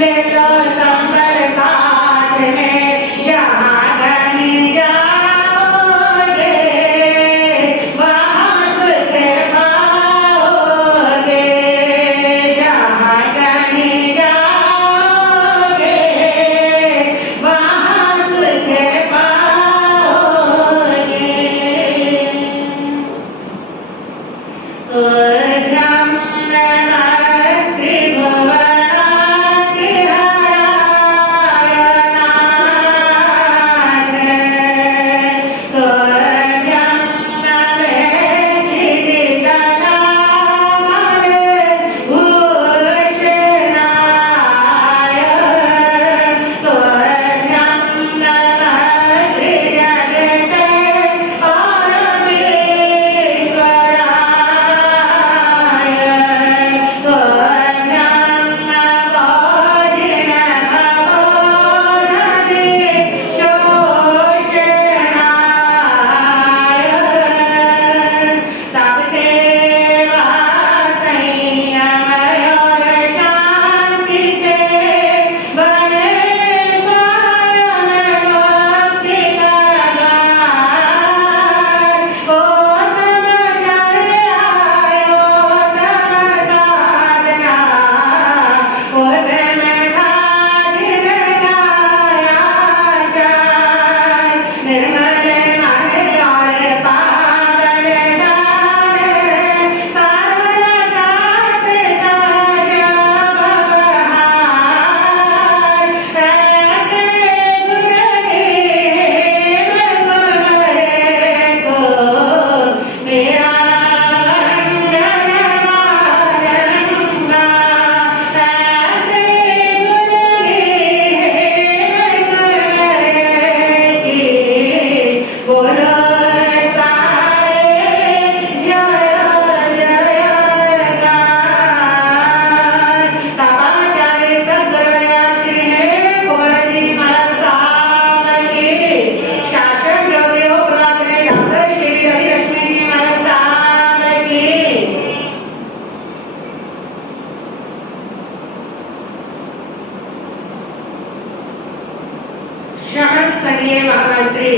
ले लो संबर साथ में, जहाँ कहीं जाओगे वहाँ सुख पाओगे, जहाँ कहीं जाओगे वहाँ सुख पाओगे। शरण सलिए महामंत्री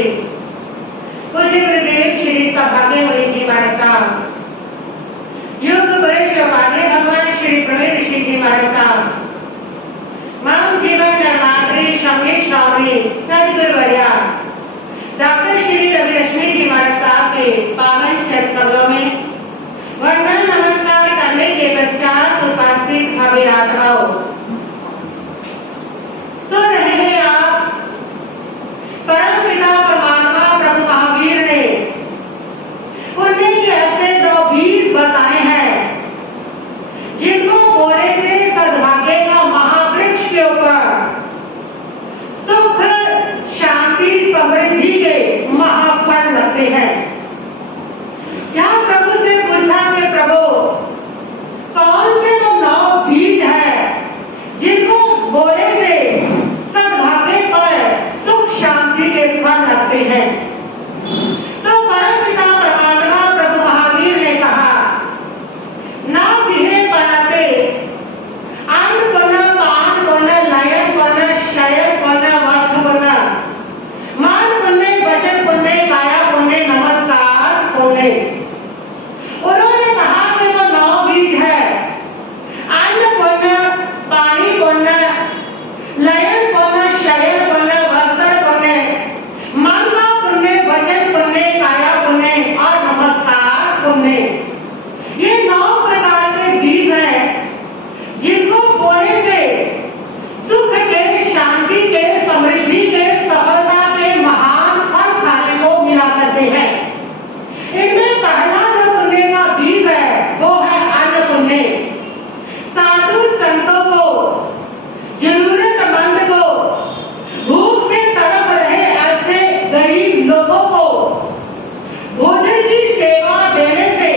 पूज्य गुरुदेव श्री सौभाग्य मुनि जी महाराज साहब, योग वरिष्ठ उपाध्याय भगवान श्री प्रवीण ऋषि जी महाराज साहब, मानव जीवन धर्मात्री स्वामी स्वामी सदगुरुवर्या डॉक्टर श्री रवि लक्ष्मी जी महाराज साहब के पावन चरणों में वंदन नमस्कार करने के पश्चात उपस्थित भव्य आत्माओं, सुन रहे हैं आप परम पिता परमात्मा प्रभु महावीर ने पुण्य के ऐसे 2 बीज बताए हैं जिनको बोले से सद्भाग्य का महावृक्ष के ऊपर सुख शांति समृद्धि के महाफल लगते हैं। जहाँ प्रभु से पूछा कि प्रभु कौन से वो 9 बीज है जिनको बोले से सद्भाग्य पर सुख शांति के फल लगते हैं, तो परम पिता परमात्मा प्रभु महावीर ने कहा, ना विहे बनाते अन्न पुनः पान पुनः लयन पुनः शयन पुनः वस्त्र पुनः मान पुण्य वचन पुण्य काया पुण्य नमस्कार पुण्य। उन्होंने कहा कि वो 9 बीज है, अन्न पुण्य पानी पुण्य लयन पुण्य शयन पुण्य वस्त्र पुण्य मन का पुण्य वचन पुण्य काया पुण्य और नमस्कार पुण्य। ये 9 प्रकार के बीज हैं जिनको बोले से सुख के शांति के समृद्धि के सफलता के महान फल खाने को मिला करते हैं। इनमें पहला जो पुण्य का बीज है वो है अन्न पुण्य। साधु संतों को जरूरतमंद को भूख से तड़प रहे ऐसे गरीब लोगों को भोजन की सेवा देने से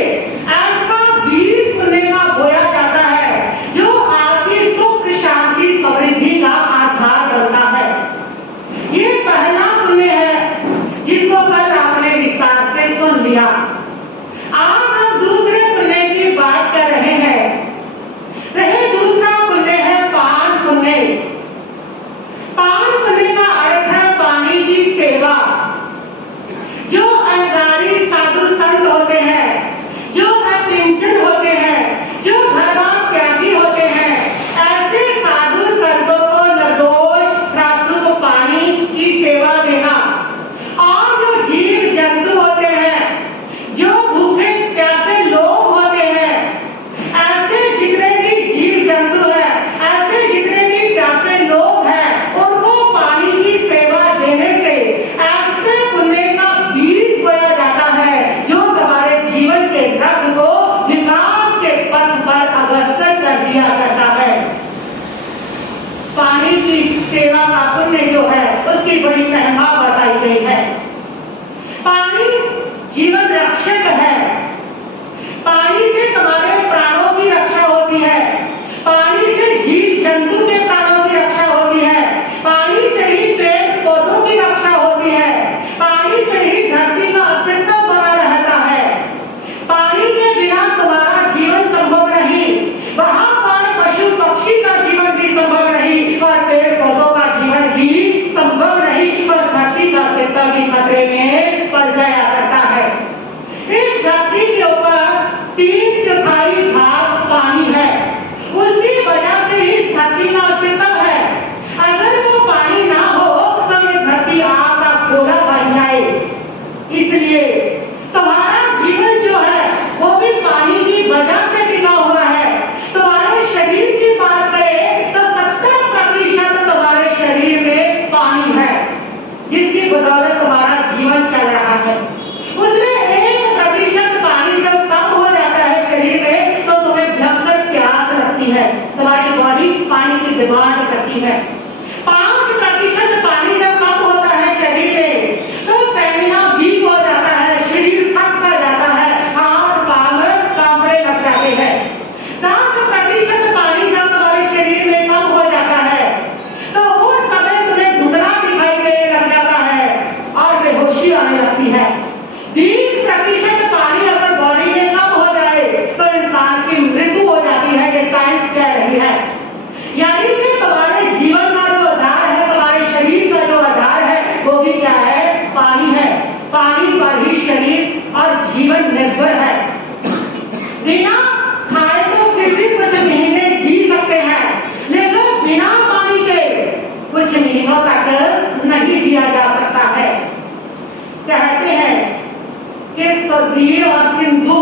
ऐसा बीज पुण्य का बोया जाता है जो आपकी सुख शांति समृद्धि का आधार बनता है। ये पहला पुण्य है जिसको कल आपने विस्तार से सुन लिया। आज हम दूसरे पुण्य की बात कर रहे हैं। वह दूसरा पुण्य है पान पुण्य। पानी की सेवा का पुण्य जो है उसकी बड़ी महिमा बताई गई है। पानी जीवन रक्षक है। पानी से तुम्हारे प्राणों की रक्षा होती है। पानी से जीव जंतु के प्राणों की रक्षा होती है। पानी से ही पेड़ पौधों की रक्षा होती है। पानी से ही धरती का अस्तित्व बना रहता है। पानी के बिना तुम्हारा जीवन संभव नहीं। वहां पर पशु पक्षी का जीवन भी संभव नहीं और पेड़ पौधों का जीवन भी संभव नहीं और धरती का अस्तित्व भी खतरे में पड़ जाया करता है। इस धरती के ऊपर 3/4 भाग पानी है। उसकी वजह से इस धरती का अस्तित्व है। अगर वो पानी ना हो तो ये धरती आग का गोला बन जाए। इसलिए तुम्हारा जीवन जो है वो भी पानी की वजह से टिका हुआ है। तुम्हारे शरीर की बात करें तो 70% तुम्हारे शरीर में पानी है, जिसकी बदौलत तुम्हारा जीवन चल रहा है। उसमें 1% पानी जब कम हो जाता है शरीर में तो तुम्हें भयंकर प्यास लगती है। तुम्हारी बॉडी पानी की डिमांड करती है। 5% पानी जब कम होता है शरीर में तो स्टैमिना वीक हो जाता है, शरीर थक कर जाता है, हाथ पांव कांपने लग जाते हैं। 10% पानी जब तुम्हारे शरीर में कम हो जाता है तो उस समय तुम्हें धुंधला दिखाई देने लग जाता है और बेहोशी आने लगती है। 20% पानी अगर बॉडी में कम हो जाए तो इंसान की मृत्यु हो जाती है। ये साइंस कह रही है। यानी कि तुम्हारे जीवन का जो आधार है, तुम्हारे शरीर का जो आधार है वो भी क्या है? पानी है। पानी पर ही शरीर और जीवन निर्भर है। बिना खाए तो फिर भी कुछ महीने जी सकते हैं, लेकिन बिना पानी के कुछ महीनों तक नहीं जिया जा सकता है। कहते हैं कि सदीर और सिंधु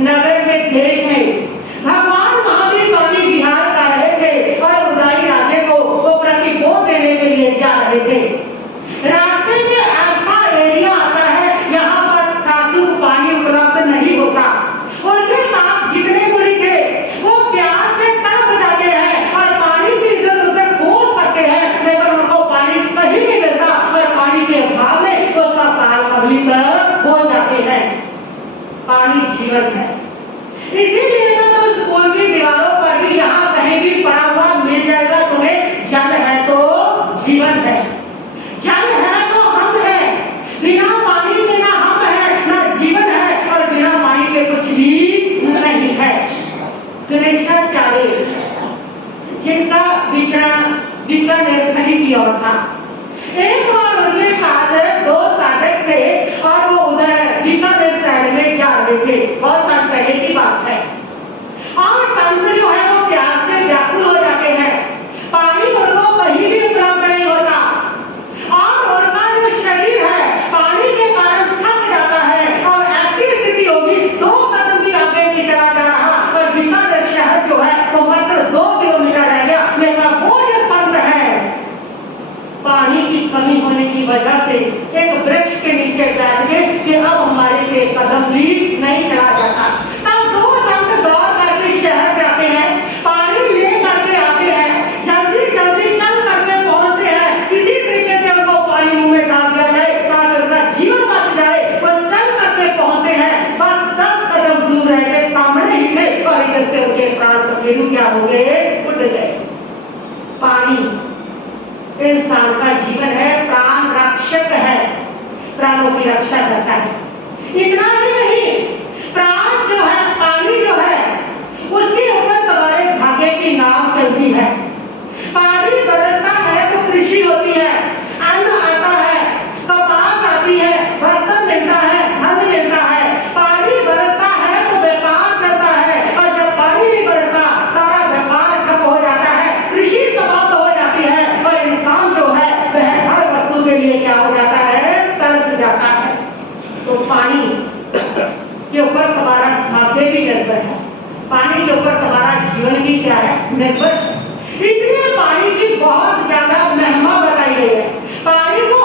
नगर के देश में भगवान महावीर स्वामी विहार कर रहे थे और उदाई राजे को वो प्रतिबोध देने के लिए जा रहे थे। रास्ते में ऐसा एरिया आता है यहाँ पर साफ पानी उपलब्ध नहीं होता। उनके साथ जितने मुनि थे वो प्यास से तड़प जाते हैं और पानी की इधर उधर खोज करते हैं, लेकिन उनको पानी कहीं नहीं मिलता और पानी के अभाव में वो सब पवित्र हो जाते हैं। पानी जीवन है। इसीलिए तो स्कूल की दीवारों पर भी यहाँ कहीं भी पड़ा हुआ मिल जाएगा तुम्हें, जल है तो जीवन है, जल है तो हम है। बिना पानी के ना हम है ना जीवन है और बिना पानी के कुछ भी नहीं है। कृष्णाचार्य जिनका विचरण बीकानेर खली की ओर था, एक बार उनके साथ 2 साधक थे और वो उधर बीकानेर साइड में जा रहे थे। बहुत साल पहले की बात है। और संत जो है वो प्यास से व्याकुल हो जाते हैं। पानी उनको कहीं भी उपलब्ध नहीं होता और उनका जो शरीर है पानी के कारण थक जाता है और ऐसी स्थिति होगी 2 कदम भी आगे नहीं चला जा रहा और बीकानेर शहर जो है वो मात्र 2 किलोमीटर रह गया। लेकिन वो जो संत है पानी की कमी होने की वजह से एक वृक्ष के नीचे बैठ गए कि अब हमारे से कदम भी नहीं चला जाता। तब 2 संत दौड़ करके शहर जाते हैं, पानी ले करके आते हैं, जल्दी जल्दी चल करके पहुंचते हैं। किसी तरीके से उनको पानी मुंह में डाल दिया जाए ताकि उनका जीवन बच जाए। वो चल करके पहुंचते हैं, बस 10 कदम दूर रह के सामने ही थे और इधर से उनके प्राण पखेरु क्या हो गए? उठ गए। पानी इंसान का जीवन है, प्राण रक्षक है, प्राणों की रक्षा करता है। इतना ही नहीं, प्राण जो है पानी जो है उसके ऊपर तुम्हारे भाग्य की नाव चलती है। पानी बरसता है तो कृषि होती है, अन्न आता है, कपास आती है, बर्तन मिलता है, धन मिलता है। पानी बरसता है तो व्यापार चलता है और जब पानी नहीं बरसता सारा व्यापार ठप हो जाता है, कृषि समाप्त हो जाती है और इंसान जो है वह हर वस्तु के लिए क्या हो जाता है? तरस जाता है। तो पानी के ऊपर तुम्हारा भाग्य भी निर्भर है, पानी के ऊपर तुम्हारा जीवन भी क्या है? निर्भर है। इसलिए पानी की बहुत ज्यादा महिमा बताई गई है। पानी को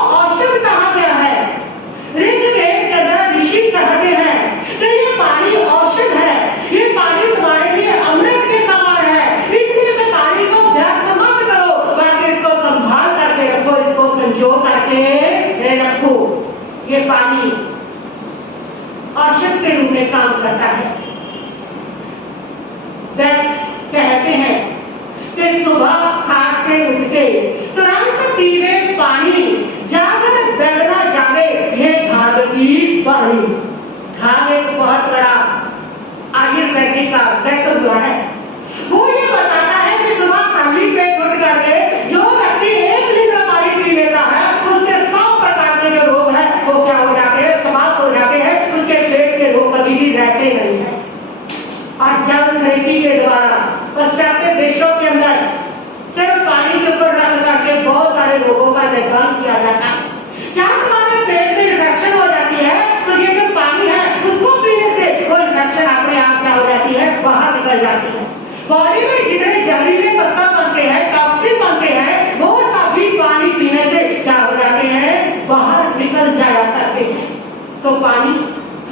काम करता है। कहते हैं कि सुबह खाट से उठ के तुरंत पीवे पानी, जागर दगना जागे ये घाघ की पानी। घाघ एक बहुत बड़ा आयुर्वेदिक का व्यक्त हुआ है। वो ये बताता है कि सुबह खाली पेट उठ करके जो व्यक्ति 1 लीटर पानी पी लेता है उसके 100 प्रकार के जो रोग है वो क्या हो जाते हैं, समाप्त हो जाते हैं। उसके पेट के रोग कभी भी रहते नहीं है। और जल थेरेपी के द्वारा पश्चिमी देशों के अंदर सिर्फ पानी के ऊपर रख करके बहुत सारे रोगों का निदान किया जाता है। जहाँ हमारे पेट में इन्फेक्शन हो जाती है तो ये जो पानी है उसको पीने से वो इन्फेक्शन अपने आप क्या हो जाती है, बाहर निकल जाती है। बॉडी में जितने जहरीले तत्व बनते हैं, टॉक्सिन बनते हैं, वो सभी पानी पीने से क्या हो जाते हैं, बाहर निकल जाया करते हैं। तो पानी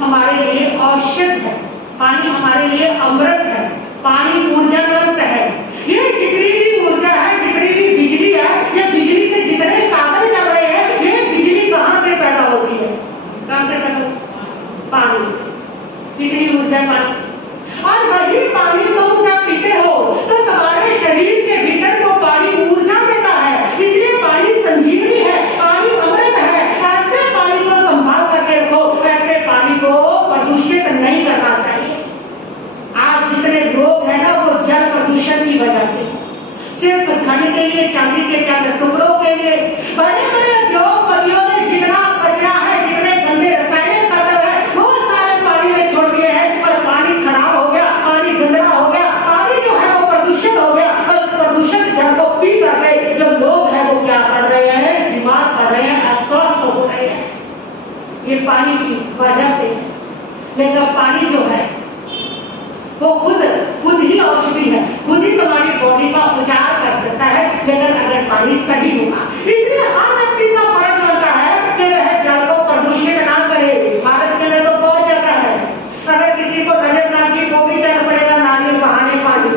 हमारे लिए औषध है, पानी हमारे लिए अमृत है, पानी ऊर्जावंत है। ये जितनी भी ऊर्जा है, जितनी भी बिजली है, ये बिजली से जितने साधन चल रहे हैं, ये बिजली कहाँ से पैदा होती है, कहाँ से पैदा होती है, पानी से। जितनी ऊर्जा पानी, और वही पानी तुम जब पीते हो तो तुम्हारे शरीर के भीतर को पानी ऊर्जा देता है। इसलिए पानी संजीवनी है, पानी अमृत है। ऐसे पानी को संभाल करके रखो, ऐसे पानी को प्रदूषित नहीं करना चाहिए। आज जितने रोग है ना वो जल प्रदूषण की वजह से, सिर्फ धन के लिए, चांदी के चंद टुकड़ों के लिए बड़े बड़े उद्योगपतियों ने जितना कचरा है, जितने गंदे रासायनिक तत्व है वो सारे पानी में छोड़ दिए हैं और पानी खराब हो गया, पानी गंदा हो गया, पानी जो है वो प्रदूषित हो गया। और उस प्रदूषित जल को पी करके जो लोग हैं वो क्या कर रहे हैं, बीमार पड़ रहे हैं, अस्वस्थ हो रहे हैं। ये पानी की वजह से। लेकिन पानी जो है वो खुद ही औषधि है, खुद ही तुम्हारी बॉडी का उपचार कर सकता है, लेकिन अगर पानी सही होगा। इसलिए हर व्यक्ति का फर्ज बनता है कि वह जल को प्रदूषित ना करे। भारत के अंदर तो बहुत जगह है, अगर किसी को नजर ना की वो भी चल पड़ेगा नारियल बहाने पानी।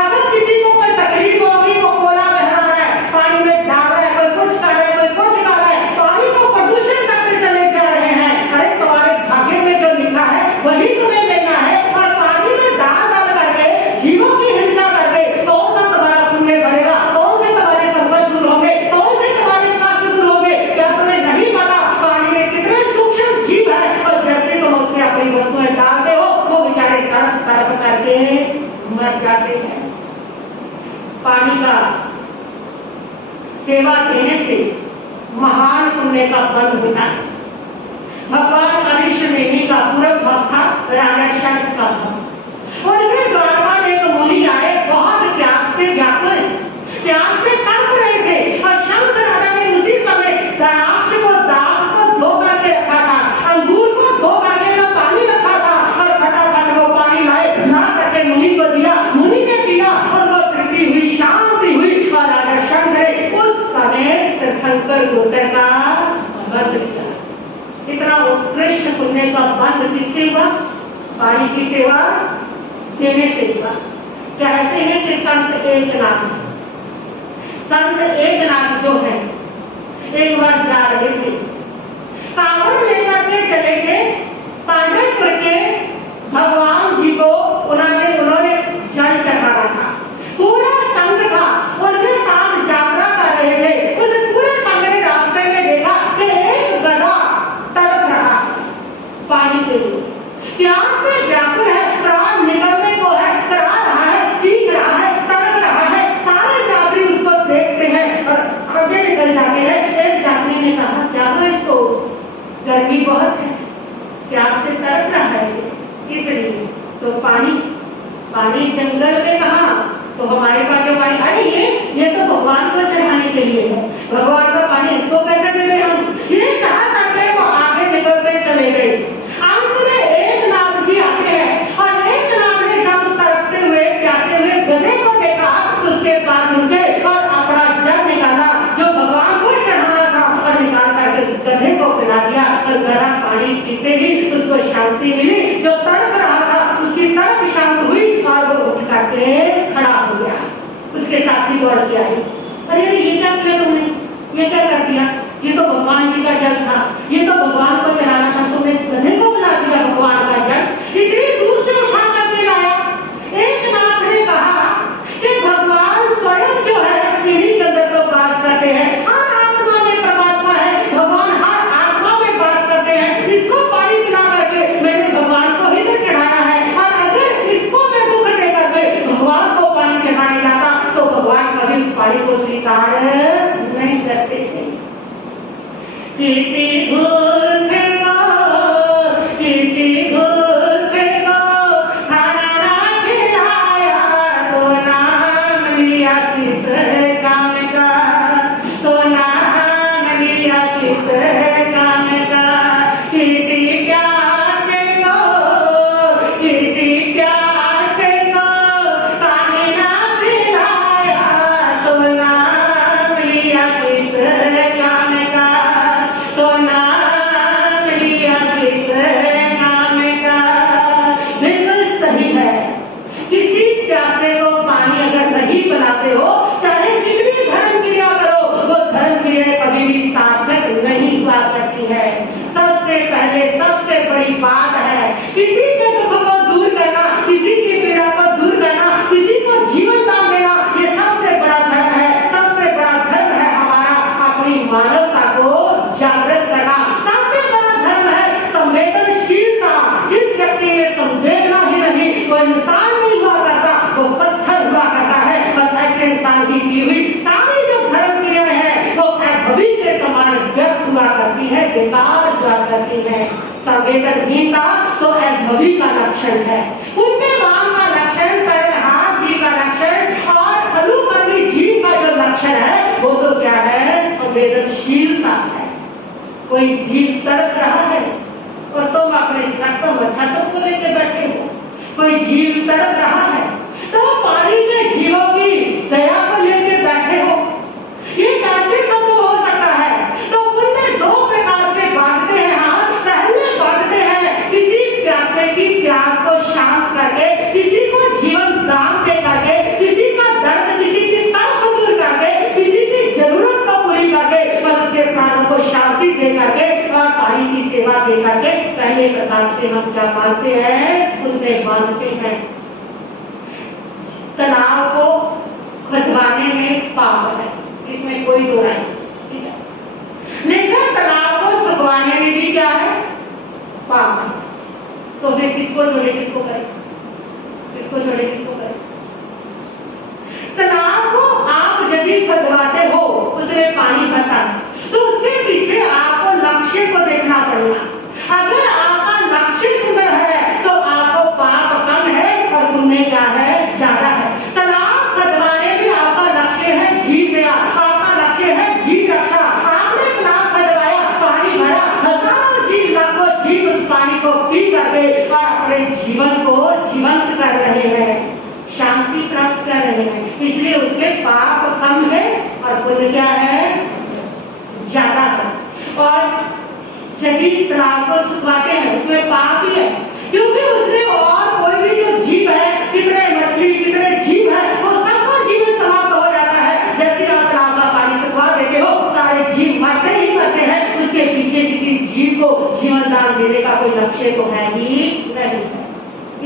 अगर किसी को कोई तकलीफ होगी, वो कोला बह रहा है, पानी में डाल रहा है, कोई कुछ कर रहा है, कोई कुछ कर रहा है, पानी को प्रदूषित करते चले जा रहे हैं। अरे तुम्हारे भाग्य में जो लिखा है वही तुम्हें लेना है। और पानी में डाल करके जीवों की हिंसा करके कौन सा तुम्हारा पुण्य बढ़ेगा, कौन से तुम्हारे संकट दूर होंगे, कौन से तुम्हारे कष्ट दूर होंगे, क्या तुम्हें नहीं पता पानी में कितने सूक्ष्म जीव है। और जैसे तुम उसमें अपनी वस्तुएं डालते हो वो बेचारे तड़प तड़प करके मर जाते हैं। पानी का सेवा देने से महान पुण्य का बंध होता है। भगवान अरिष्टनेमि का पूर्व भक्त था राजा शंख का भक्त। उनके द्वारा एक मुनि आए, बहुत प्यास से व्याकुल, प्यास से तड़प रहे थे। और शंख राजा ने उसी समय द्राक्ष को, दाख को धो करके रखा था, अंगूर को धो करके जो पानी रखा था, और फटाफट वो पानी लाए, ला करके मुनि को दिया। मुनि ने पिया और वो तृप्ति हुई, शांति हुई। और राजा शंख ने उस समय तीर्थंकर गोत्र का बंध किया। इतना उत्कृष्ट पुण्य का बंध किससे हुआ, पानी की सेवा देने से हुआ। कहते हैं कि संत एकनाथ जो है एक बार जा रहे थे, कांवड़ लेकर के चले थे पांडवपुर के भगवान जी को। उन्होंने जल चढ़ाना था, पूरा संघ था, उनके साथ यात्रा कर रहे थे। उस पूरे संघ ने रास्ते में देखा कि एक गधा तड़प रहा पानी के लिए, प्यास से व्याकुल है, प्राण निकलने को है, करा रहा है, चीख रहा है, तड़प रहा है। सारे यात्री उसको देखते हैं और आगे निकल जाते हैं। एक यात्री ने कहा, क्या हुआ इसको, गर्मी बहुत है, प्यास से तड़प रहा है, इसलिए। तो पानी जंगल में कहा, तो हमारे पास जो पानी, अरे ये तो भगवान को चढ़ाने के लिए है, भगवान का पानी इसको कैसे दे रहे हम, ये कहा करके वो आगे निकलते चले गए। अंत में एकनाथ जी आते हैं और एकनाथ ने जब तड़पते हुए प्यासे हुए गधे को देखा तो उसके पास रुके और अपना जल निकाला जो भगवान को चढ़ाना था, और निकाल करके गधे को पिला दिया। और गर्म पानी पीते ही उसको शांति मिली, जो तड़प रहा था उसकी तड़प शांत हुई और वो उठ करके खड़ा हो गया। उसके साथी दौड़ के आए, अरे ये क्या किया तुमने, ये क्या कर दिया, ये तो भगवान जी का जल था, ये तो भगवान को चढ़ाना था, तुमने गधे को पिला दिया भगवान का जल। प्यार नहीं करते थे। किसी भूखे को खाना ना खिलाया तो नाम लिया किस काम का, तो नाम लिया किस काम का। किसी प्यासे को पानी ना पिलाया तो नाम लिया किस काम का, तो नाम लिया किस काम का। बिल्कुल सही है। किसी प्यासे को पानी अगर नहीं पिलाते हो, चाहे कितनी धर्म क्रिया करो, वो धर्म क्रिया कभी भी सार्थक नहीं हुआ करती है। सबसे पहले सबसे बड़ी बात है किसी के दुख को दूर करना, किसी की पीड़ा को दूर करना, किसी को जीवन दान देना, ये सबसे बड़ा धर्म है। सबसे बड़ा धर्म है हमारा अपनी मानवता को जागृत करना। सबसे बड़ा धर्म है संवेदनशीलता। जिस व्यक्ति में संवेदना ही नहीं, वो इंसान नहीं हुआ करता, वो पत्थर हुआ करता है। और ऐसे इंसान की हुई सारी जो धर्म क्रिया है वो अभी के समान व्यक्त हुआ करती है, बेकार हुआ करती है। संवेदनहीनता तो अभी का लक्षण है, पुण्यवान का लक्षण, कर्महार जी का लक्षण और अनुकर्मी जीव का जो लक्षण है वो तो क्या है? संवेदनशीलता है। कोई जीव तड़प रहा है और तुम अपने रक्तों में खत्म को लेकर बैठे हो। कोई जीव तड़प रहा है तो पानी के जीवों की दया को लेकर बैठे हो। ये कैसे संभव हो सकता है? तो पुण्य दो प्रकार से बांटते हैं। हाँ, पहले बांटते हैं किसी प्यासे की प्यास को शांत करके, किसी को जीवन दान दे करके, किसी का दर्द, किसी की तड़प को दूर करके, किसी की जरूरत को पूरी करके और उसके प्राणों को शांति दे करके और पानी की सेवा दे करके। पहले प्रकार से हम क्या मानते हैं? पुण्य मानते हैं। तनाव को खुदवाने में पाप है, इसमें कोई दो राय नहीं है। लेकिन तनाव को सुखवाने में भी क्या है? पाप है। तो फिर किसको जोड़े किसको करे? किसको जोड़े किसको करे? तनाव को आप यदि खुदवाते हो, उसमें पानी भरता है, तो उसके पीछे आपको लक्ष्य को देखना पड़ेगा। अगर आपका लक्ष्य सुंदर है तो आपको पाप कम है और पुण्य क्या है? ज्यादा है। तनाव खुदवाने में आपका लक्ष्य है जीव दया, आपका लक्ष्य है जीव रक्षा। आपने तनाव खुदवाया, पानी भरा, हजारों जीव, लाखों जीव उस पानी को पी करके और अपने जीवन को जीवंत कर रहे हैं, शांति प्राप्त कर रहे हैं। इसलिए उसके पाप कम है और पुण्य क्या है? ज्यादा है। और यदि तनाव को सुखवाते हैं उसमें पाप ही है, क्योंकि उसमें और कोई भी जो जीव है, कितने मछली, कितने जीव है, वो सबका जीवन समाप्त हो जाता है। जैसे आप तलाब का पानी सुखवा देते हो, सारे जीव मरते ही मरते हैं। उसके पीछे किसी जीव को जीवन दान देने का कोई लक्ष्य तो है ही नहीं।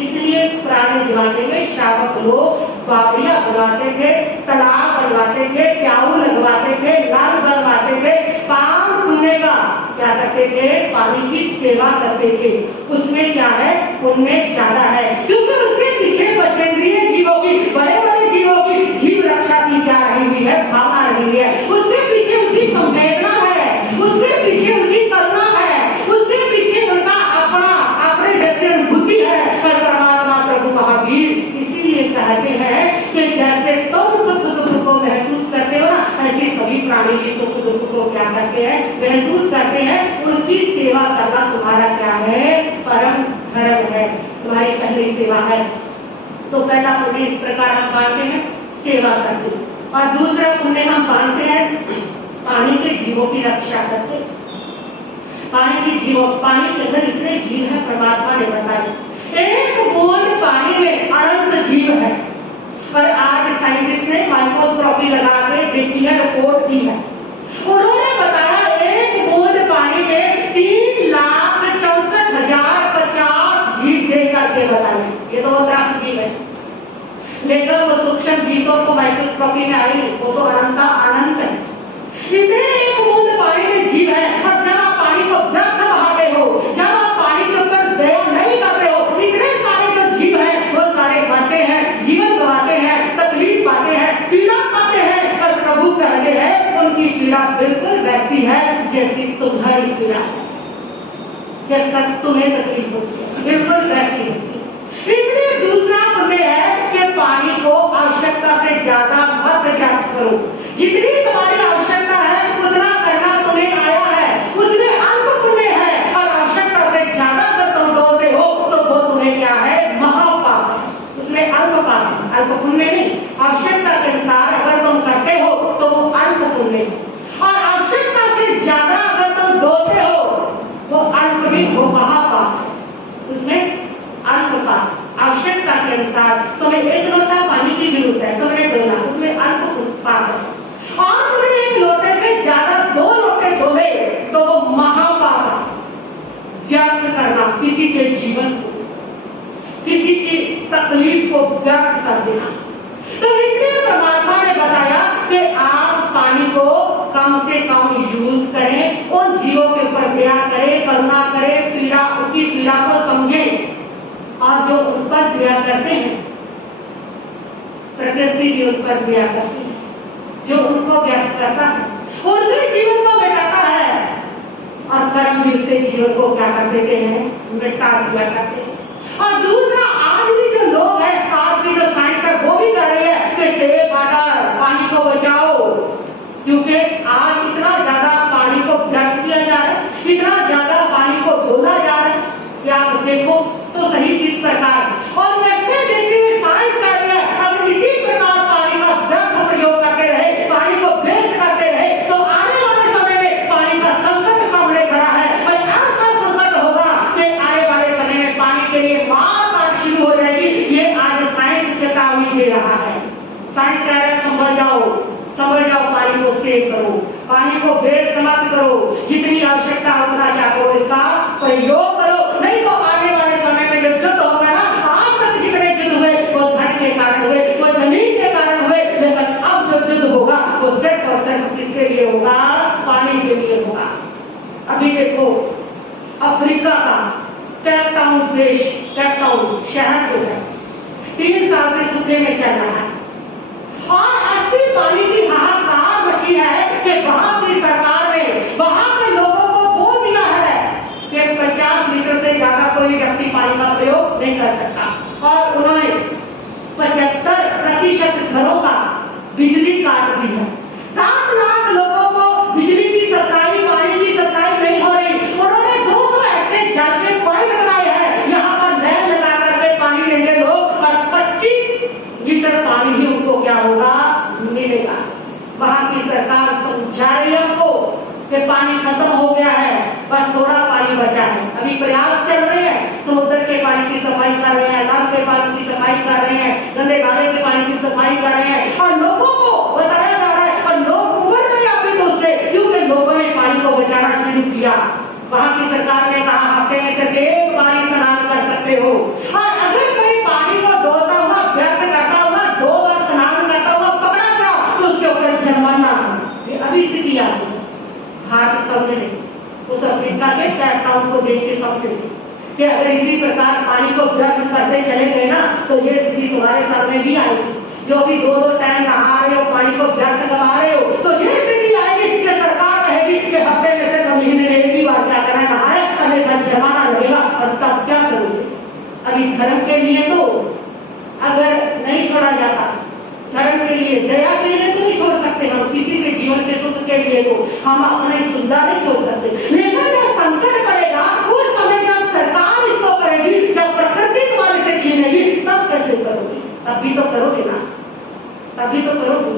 इसलिए पुराने जमाने में श्रावक लोग बावड़िया बनवाते थे, तालाब बनवाते थे, प्याऊ लगवाते थे, लाल बनवाते थे। पाप पुण्य का क्या करते थे? पानी की सेवा करते थे। उसमें क्या है? पुण्य ज्यादा है, क्योंकि उसके पीछे बचेंद्रिय जीवों की, बड़े बड़े जीवों की जीव रक्षा की क्या रही हुई है? भावना रही हुई है। उसके पीछे उनकी संवेदना है, उसके पीछे उनकी करुणा है, उसके पीछे उनका अपने जैसे अनुभूति है। पर परमात्मा प्रभु महावीर इसीलिए कहते हैं कि जैसे तुम सुख दुख को महसूस करते हो ना, ऐसे सभी प्राणी भी सुख दुख को क्या करते हैं? महसूस करते हैं। उनकी सेवा करना तुम्हारा क्या है? परम धर्म है, तुम्हारी पहली सेवा है। तो पहला पुण्य इस प्रकार हम मानते हैं, सेवा करते हैं। और दूसरा पुण्य हम मानते हैं पानी के जीवों की रक्षा करते। पानी के जीवों, पानी के अंदर इतने जीव है परमात्मा ने बताए। एक बूंद पानी में अनंत जीव है। पर आज साइंटिस्ट ने माइक्रोस्कोपी लगा के देखी है, रिपोर्ट दी है। उन्होंने बताया एक बूंद पानी में 3,64,050 जीव देख करके बताए। ये तो बहुत रास जीव है, लेकिन वो सूक्ष्म जीवों को माइक्रोस्कोपी में आई, वो तो अनंत है। इतने एक बूंद पानी में जीव है। और जब आप पानी को व्यर्थ बहाते हो, जब आप पानी के ऊपर दया नहीं करते हो, इतने सारे जो जीव है वो सारे मरते हैं, जीवन गवाते हैं, तकलीफ पाते हैं, पीड़ा पाते हैं। और प्रभु कहते हैं उनकी पीड़ा बिल्कुल वैसी है जैसी तुम्हारी पीड़ा है, जैसा तुम्हें तकलीफ होती है बिल्कुल वैसी होती है। इसलिए दूसरा पुण्य है कि पानी को आवश्यकता से ज्यादा मत व्यर्थ करो। जितनी तुम्हारी आवश्यकता है उतना करना तुम्हें आया है, उसमें अल्प पुण्य है। और आवश्यकता से ज्यादा अगर तुम डोलते हो तो वो तुम्हें क्या है, महापाप है। उसमें अल्प पाप है, अल्प पुण्य नहीं। आवश्यकता के अनुसार अगर तुम करते हो तो वो अल्प पुण्य है, और आवश्यकता से ज्यादा अगर तुम डोलते हो वो अल्प भी हो, महापाप है। उसमें अल्प पाप, आवश्यकता के अनुसार तुम्हें 1 लोटा पानी की जरूरत है, तुमने डोला, उसमें अल्प पाप है। और तुमने 1 लोटे से ज्यादा 2 लोटे डोले तो वो महापाप है। व्यर्थ करना किसी के जीवन को, किसी की तकलीफ को व्यर्थ कर देना। तो इसलिए परमात्मा ने बताया कि आप पानी को कम से कम यूज करें, उन जीवों के ऊपर दया करें, करुणा करें, पीड़ा, उनकी पीड़ा को समझें। और जो उन पर दया करते हैं, प्रकृति भी उन पर दया करती है। जो उनको व्यक्त करता है उनके जीवन को मिटाता है, और कर्म भी उसके जीवन को क्या कर देते हैं, मिटा दिया करते हैं। और दूसरा, आज भी जो लोग हैं, आज की जो साइंस है वो भी कर रही है कि सेव वाटर, पानी को बचाओ, क्योंकि आज इतना ज्यादा पानी को व्यर्थ किया जा रहा है, इतना ज्यादा पानी को डोला जा रहा है कि आप देखो तो सही किस प्रकार। और वैसे देखिए साइंस कर रही है, अगर इसी प्रकार पानी का व्यर्थ प्रयोग करते रहे, पानी को वेस्ट करते रहे, तो आने वाले समय में पानी का संकट सामने खड़ा है। और ऐसा संकट होगा कि आने वाले समय में पानी के लिए मार काट शुरू हो जाएगी। ये आज साइंस चेतावनी दे रहा है। साइंस कह रहा है संभल जाओ, समझ जाओ, पानी को सेव करो, पानी को वेस्ट मत करो, जितनी आवश्यकता उतना चाहो इसका प्रयोग करो। नहीं तो आने वाले समय में जो युद्ध होगा ना, आज तक जितने युद्ध हुए वो धन के कारण हुए, वो जमीन के कारण हुए, लेकिन अब जो युद्ध होगा वो सिर्फ और सिर्फ किसके लिए होगा, पानी के लिए होगा। अभी देखो अफ्रीका का केप टाउन देश, केप टाउन शहर जो है 3 साल से सूखे में चल रहा है, और ऐसी पानी की हाहाकार मची है कि वहां की सरकार ने वहां के लोगों को बोल दिया है कि 50 लीटर से ज्यादा कोई व्यक्ति पानी का प्रयोग नहीं कर सकता। और उन्होंने 75% घरों का बिजली काट दी है। 10 लाख लोगों को बिजली की सप्लाई, पानी की सप्लाई नहीं हो रही। उन्होंने 200 ऐसे जल के पाइप लगाए हैं, यहाँ पर नहर लगा करके पानी लेंगे लोग, और 25 लीटर पानी ही उनको क्या होगा, मिलेगा। वहां की सरकार समझा रही है हमको कि पानी खत्म हो गया है, बस थोड़ा पानी बचा है। अभी प्रयास चल रहे हैं, समुद्र के पानी की सफाई कर रहे हैं, नल के पानी की सफाई कर रहे हैं, गंदे नाले के पानी की सफाई कर रहे हैं, और लोगों को बताया जा रहा है। और लोग उबर गए अभी तो उससे, क्योंकि लोगों ने पानी को बचाना शुरू किया। वहां की सरकार ने कहा हफ्ते में सिर्फ 1 बार ही स्नान कर सकते हो, और अगर कोई पानी को डोलता हुआ, व्यर्थ करता हुआ, 2 बार स्नान करता हुआ पकड़ा गया तो उसके ऊपर जुर्माना। ये अभी स्थिति आ गई। हाथ समझ ले, उस अफ्रीका के केप टाउन को देख के समझ ले कि अगर इसी प्रकार पानी को व्यर्थ करते चले गए ना तो ये स्थिति तुम्हारे सामने भी आएगी। जो भी 2-2 टाइम नहा रहे हो, पानी को व्यर्थ कमा रहे हो, तो ये स्थिति आएगी कि सरकार कहेगी कि हफ्ते में से महीने में 1 ही बार क्या करना, नहाए, अन्यथा जुर्माना लगेगा। और तब क्या करोगे? अभी धर्म के लिए तो अगर नहीं छोड़ा जाता, धर्म के लिए, दया के लिए तो नहीं छोड़ सकते हम, किसी के जीवन के सुख के लिए तो हम अपनी सुविधा नहीं छोड़ सकते। लेकिन जब संकट पड़ेगा उस समय जब सरकार इसको करेगी, जब प्रकृति तुम्हारे से छीनेगी, तब कैसे करोगे? अभी तो करोगे ना, अभी तो करोगे।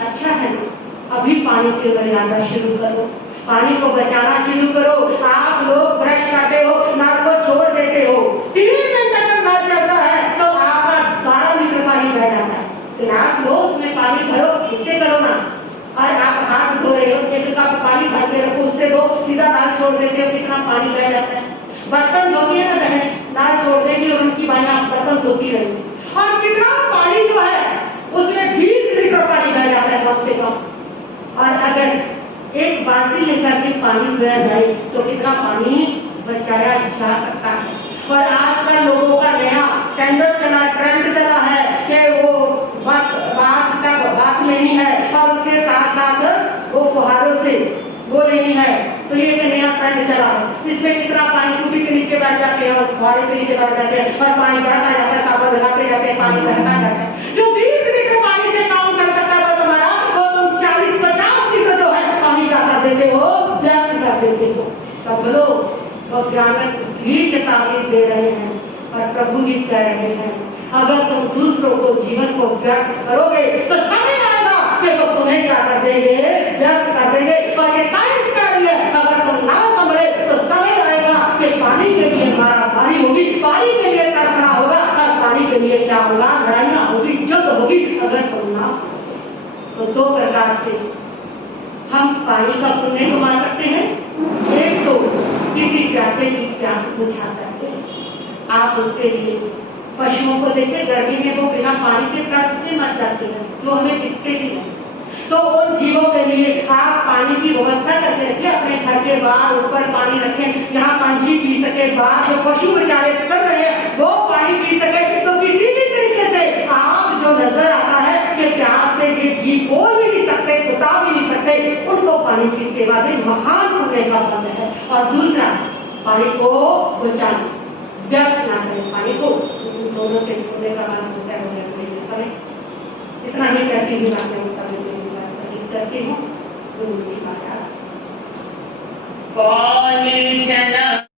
अच्छा है ना, अभी पानी की मर्यादा शुरू करो, पानी को बचाना शुरू करो। आप लोग ब्रश करते हो, नल को छोड़ देते हो, 3 मिनट तक नल चलता है तो आपका 12 लीटर पानी बह जाता है। गिलास लो, उसमें पानी भरो, उससे करो ना। और आप हाथ धो रहे हो, 1 कप पानी भर के रखो, उससे दो, सीधा नल छोड़ देते हो, कितना पानी बह जाता है। बर्तन धोती है ना बहन, नल छोड़ देगी और उनकी बाइयां बर्तन धोती रहेगी, और कितना पानी जो है उसमें 20 लीटर पानी बह जाता है कम से कम। और अगर 1 बाल्टी लेकर के पानी बह जाए तो कितना पानी बचाया जा सकता है। और आजकल लोगों का नया स्टैंडर्ड चला, ट्रेंड चला है कि वो बात लेनी है और उसके साथ साथ से वो नहीं है तो ये नया ट्रेंड चला है, जिसमें कितना पानी टूटी के नीचे बैठ जाते हैं और फुहारे के नीचे बैठ जाते हैं और पानी बहता जाता है, साबुन लगाते जाते हैं, पानी बहता जाता है। जो 20 लीटर पानी से काम कर सकता था तुम्हारा, वो तुम 40-50 लीटर जो है पानी का कर देते हो, व्यर्थ कर देते हो। सब लोग और ज्ञान भी चेतावनी दे रहे हैं और प्रभु जी कह रहे हैं, अगर तुम दूसरों को जीवन को व्यर्थ करोगे तो समय आएगा कि वो तुम्हें क्या कर देंगे, व्यर्थ कर देंगे। और ये साइंस का है, अगर तुम ना संभले तो समय आएगा कि पानी के लिए मारामारी होगी, पानी के लिए तड़पना होगा और पानी के लिए क्या होगा, लड़ाइयाँ होगी, युद्ध होगी। अगर तुम ना तो दो प्रकार से हम पानी का पुण्य कमा सकते हैं। एक तो किसी प्यासे की प्यास बुझा करके आप उसके लिए पशुओं को देखिए, गर्मी में वो बिना पानी के तड़पते मर जाते हैं, जो हमें दिखते ही नहीं। तो उन जीवों के लिए आप पानी की व्यवस्था करके रखिए, अपने घर के बाहर ऊपर पानी रखें, यहाँ पंछी पी सके, बाहर जो पशु बेचारे चल रहे हैं वो पानी पी सके। तो किसी भी तरीके से आप जो नजर आता है कि प्यास से ये जीव बोल भी नहीं सकते, बता भी नहीं सकते, उनको पानी की सेवा दें, महान पुण्य का फल है। और दूसरा, पानी को बचाना, व्यर्थ ना करें पानी को, दोनों से पुण्य का मान होता है। इतना ही कहती हूँ, करती हूँ। कौन